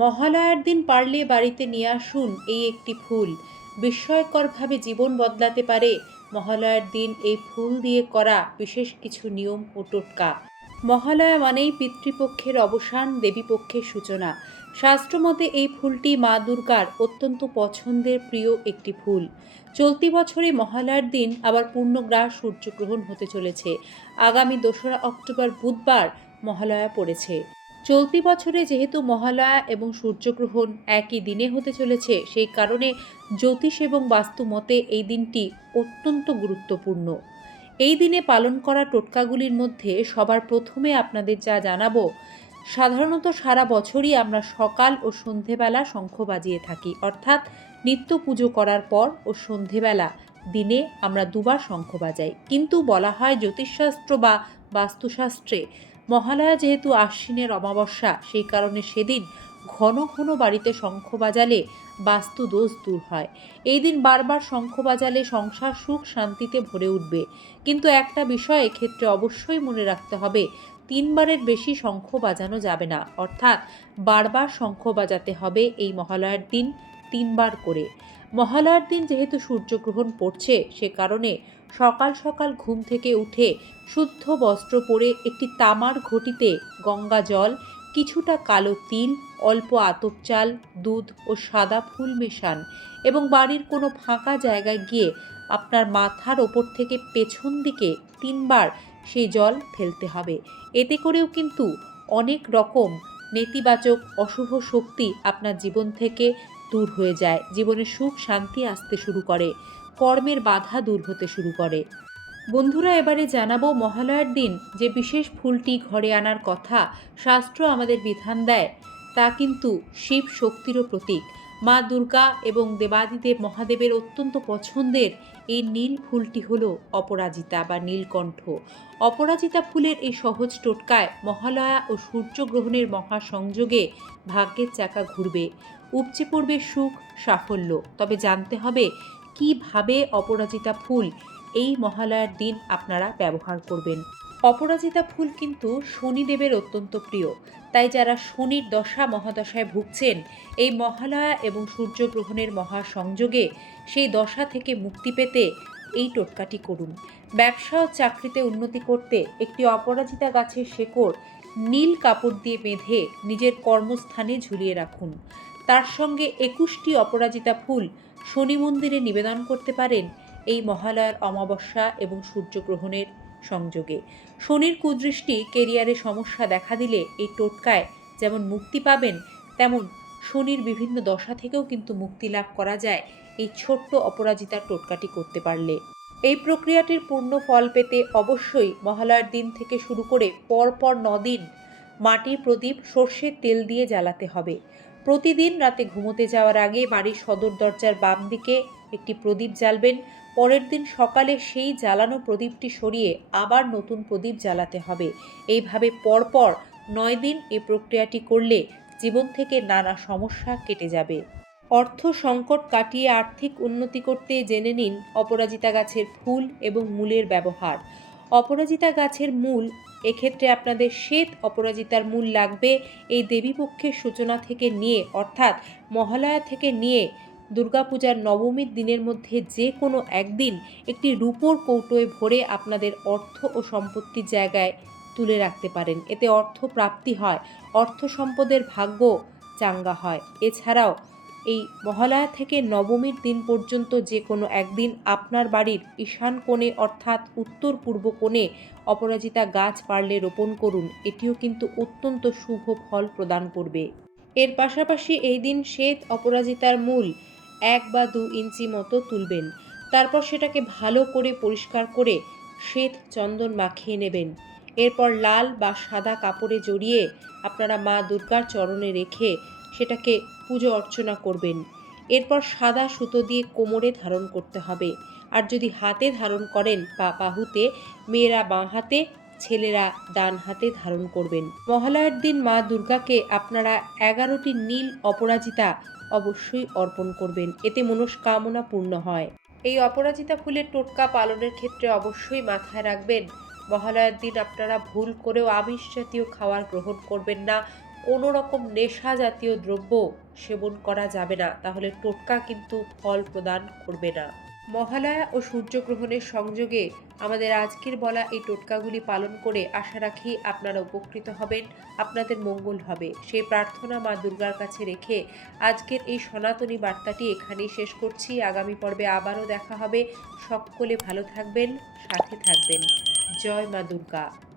মহালয়ার দিন পারলে বাড়িতে নিয়ে আসুন এই একটি ফুল। বিস্ময়করভাবে জীবন বদলাতে পারে মহালয়ার দিন এই ফুল দিয়ে করা বিশেষ কিছু নিয়ম ও টোটকা। মহালয়া মানেই পিতৃপক্ষের অবসান, দেবীপক্ষের সূচনা। শাস্ত্রমতে এই ফুলটি মা দুর্গার অত্যন্ত পছন্দের প্রিয় একটি ফুল। চলতি বছরে মহালয়ার দিন আবার পূর্ণগ্রাস সূর্যগ্রহণ হতে চলেছে। আগামী দোসরা অক্টোবর বুধবার মহালয়া পড়েছে। চলতি বছরে যেহেতু মহালয়া এবং সূর্যগ্রহণ একই দিনে হতে চলেছে, সেই কারণে জ্যোতিষ এবং বাস্তু মতে এই দিনটি অত্যন্ত গুরুত্বপূর্ণ। এই দিনে পালন করা টোটকাগুলির মধ্যে সবার প্রথমে আপনাদের যা জানাব, সাধারণত সারা বছরই আমরা সকাল ও সন্ধেবেলা শঙ্খ বাজিয়ে থাকি। অর্থাৎ নিত্য পুজো করার পর ও সন্ধেবেলা দিনে আমরা দুবার শঙ্খ বাজাই। কিন্তু বলা হয় জ্যোতিষশাস্ত্র বা বাস্তুশাস্ত্রে মহালয়া যেহেতু আশ্বিনের অমাবস্যা, সেই কারণে সেদিন ঘন ঘন বাড়িতে শঙ্খ বাজালে বাস্তু দোষ দূর হয়। এই দিন বারবার শঙ্খ বাজালে সংসার সুখ শান্তিতে ভরে উঠবে। কিন্তু একটা বিষয় এক্ষেত্রে অবশ্যই মনে রাখতে হবে, তিনবারের বেশি শঙ্খ বাজানো যাবে না। অর্থাৎ বারবার শঙ্খ বাজাতে হবে এই মহালয়ার দিন তিনবার করে। মহালয়ার দিন যেহেতু সূর্যগ্রহণ পড়ছে, সে কারণে সকাল সকাল ঘুম থেকে উঠে শুদ্ধ বস্ত্র পরে একটি তামার ঘটিতে গঙ্গা জল, কিছুটা কালো তিল, অল্প আতপ চাল, দুধ ও সাদা ফুল মেশান এবং বাড়ির কোনো ফাঁকা জায়গায় গিয়ে আপনার মাথার ওপর থেকে পেছন দিকে তিনবার সেই জল ফেলতে হবে। এতে করেও কিন্তু অনেক রকম নেতিবাচক অশুভ শক্তি আপনার জীবন থেকে দূর হয়ে যায়। জীবনে সুখ, শান্তি আসতে শুরু করে। কর্মের বাধা দূর হতে শুরু করে। বন্ধুরা, এবারে জানাব মহালয়ার দিন যে বিশেষ ফুলটি ঘরে আনার কথা শাস্ত্র আমাদের বিধান দেয়। তা কিন্তু শিব শক্তিরও প্রতীক। মা দুর্গা এবং দেবাদিদেব মহাদেবের অত্যন্ত পছন্দের এই নীল ফুলটি হল অপরাজিতা বা নীলকণ্ঠ। অপরাজিতা ফুলের এই সহজ টোটকায় মহালয়া ও সূর্যগ্রহণের মহাসংযোগে ভাগ্যের চাকা ঘুরবে। উপচে পড়বে সুখ, সাফল্য। তবে জানতে হবে কীভাবে অপরাজিতা ফুল এই মহালয়ার দিন আপনারা ব্যবহার করবেন। অপরাজিতা ফুল কিন্তু শনিদেবের অত্যন্ত প্রিয়। তাই যারা শনির দশা মহাদশায় ভুগছেন, এই মহালয়া এবং সূর্যগ্রহণের মহাসংযোগে সেই দশা থেকে মুক্তি পেতে এই টোটকাটি করুন। ব্যবসা ও চাকরিতে উন্নতি করতে একটি অপরাজিতা গাছের শেকড় নীল কাপড় দিয়ে বেঁধে নিজের কর্মস্থানে ঝুলিয়ে রাখুন। তার সঙ্গে একুশটি অপরাজিতা ফুল শনি মন্দিরে নিবেদন করতে পারেন এই মহালয়ার অমাবস্যা এবং সূর্যগ্রহণের সংযোগে। শনির কুদৃষ্টি কেরিয়ারে সমস্যা দেখা দিলে এই টোটকায় যেমন মুক্তি পাবেন, তেমন শনির বিভিন্ন দশা থেকেও কিন্তু মুক্তি লাভ করা যায় এই ছোট্ট অপরাজিতার টোটকাটি করতে পারলে। এই প্রক্রিয়াটির পূর্ণ ফল পেতে অবশ্যই মহালয়ার দিন থেকে শুরু করে পরপর নদিন মাটির প্রদীপ সর্ষের তেল দিয়ে জ্বালাতে হবে। প্রতিদিন রাতে ঘুমোতে যাওয়ার আগে বাড়ির সদর দরজার বাম দিকে একটি প্রদীপ জ্বালবেন। পরের দিন সকালে সেই জ্বালানো প্রদীপটি সরিয়ে আবার নতুন প্রদীপ জ্বালাতে হবে। এইভাবে পরপর নয় দিন এই প্রক্রিয়াটি করলে জীবন থেকে নানা সমস্যা কেটে যাবে। অর্থ সংকট কাটিয়ে আর্থিক উন্নতি করতে জেনে নিন অপরাজিতা গাছের ফুল এবং মূলের ব্যবহার। অপরাজিতা গাছের মূল। এক্ষেত্রে আপনাদের শ্বেত অপরাজিতার মূল লাগবে এই দেবীপক্ষের সূচনা থেকে নিয়ে, অর্থাৎ মহালয়া থেকে নিয়ে দুর্গাপূজার নবমীর দিনের মধ্যে যে কোনো একদিন একটি রূপোর কৌটোয় ভরে আপনাদের অর্থ ও সম্পত্তির জায়গায় তুলে রাখতে পারেন। এতে অর্থ প্রাপ্তি হয়, অর্থ সম্পদের ভাগ্য চাঙ্গা হয়। এছাড়াও এই মহালয়া থেকে নবমীর দিন পর্যন্ত যে কোনো একদিন আপনার বাড়ির ঈশান কোণে অর্থাৎ উত্তর পূর্ব কোণে অপরাজিতা গাছ পারলে রোপণ করুন, এটিও কিন্তু অত্যন্ত শুভ ফল প্রদান করবে। এর পাশাপাশি এই দিন শ্বেত অপরাজিতার মূল এক বা দু ইঞ্চি মতো তুলবেন। তারপর সেটাকে ভালো করে পরিষ্কার করে শ্বেত চন্দন মাখিয়ে নেবেন। এরপর লাল বা সাদা কাপড়ে জড়িয়ে আপনারা মা দুর্গার চরণে রেখে সেটাকে পুজো অর্চনা করবেন। এরপর সাদা সুতো দিয়ে কোমরে ধারণ করতে হবে। আর যদি হাতে ধারণ করেন বা বাহুতে মেয়েরা বাঁ হাতে, ছেলেরা ডান হাতে ধারণ করবেন। মহালয়ার দিন মা দুর্গাকে আপনারা এগারোটি নীল অপরাজিতা অবশ্যই অর্পণ করবেন। এতে মনস্কামনা পূর্ণ হয়। এই অপরাজিতা ফুলের টোটকা পালনের ক্ষেত্রে অবশ্যই মাথায় রাখবেন। মহালয়ার দিন আপনারা ভুল করেও আমিষ জাতীয় খাবার গ্রহণ করবেন না। কোনো রকম নেশা জাতীয় দ্রব্য সেবন করা যাবে না, তাহলে টোটকা কিন্তু ফল প্রদান করবে না। মহালয়া ও সূর্যগ্রহণের সংযোগে আমাদের আজকের বলা এই টোটকাগুলি পালন করে আশা রাখি আপনারা উপকৃত হবেন, আপনাদের মঙ্গল হবে। সেই প্রার্থনা মা দুর্গার কাছে রেখে আজকের এই সনাতনী বার্তাটি এখানেই শেষ করছি। আগামী পর্বে আবারও দেখা হবে। সকলে ভালো থাকবেন, সাথে থাকবেন। জয় মা দুর্গা।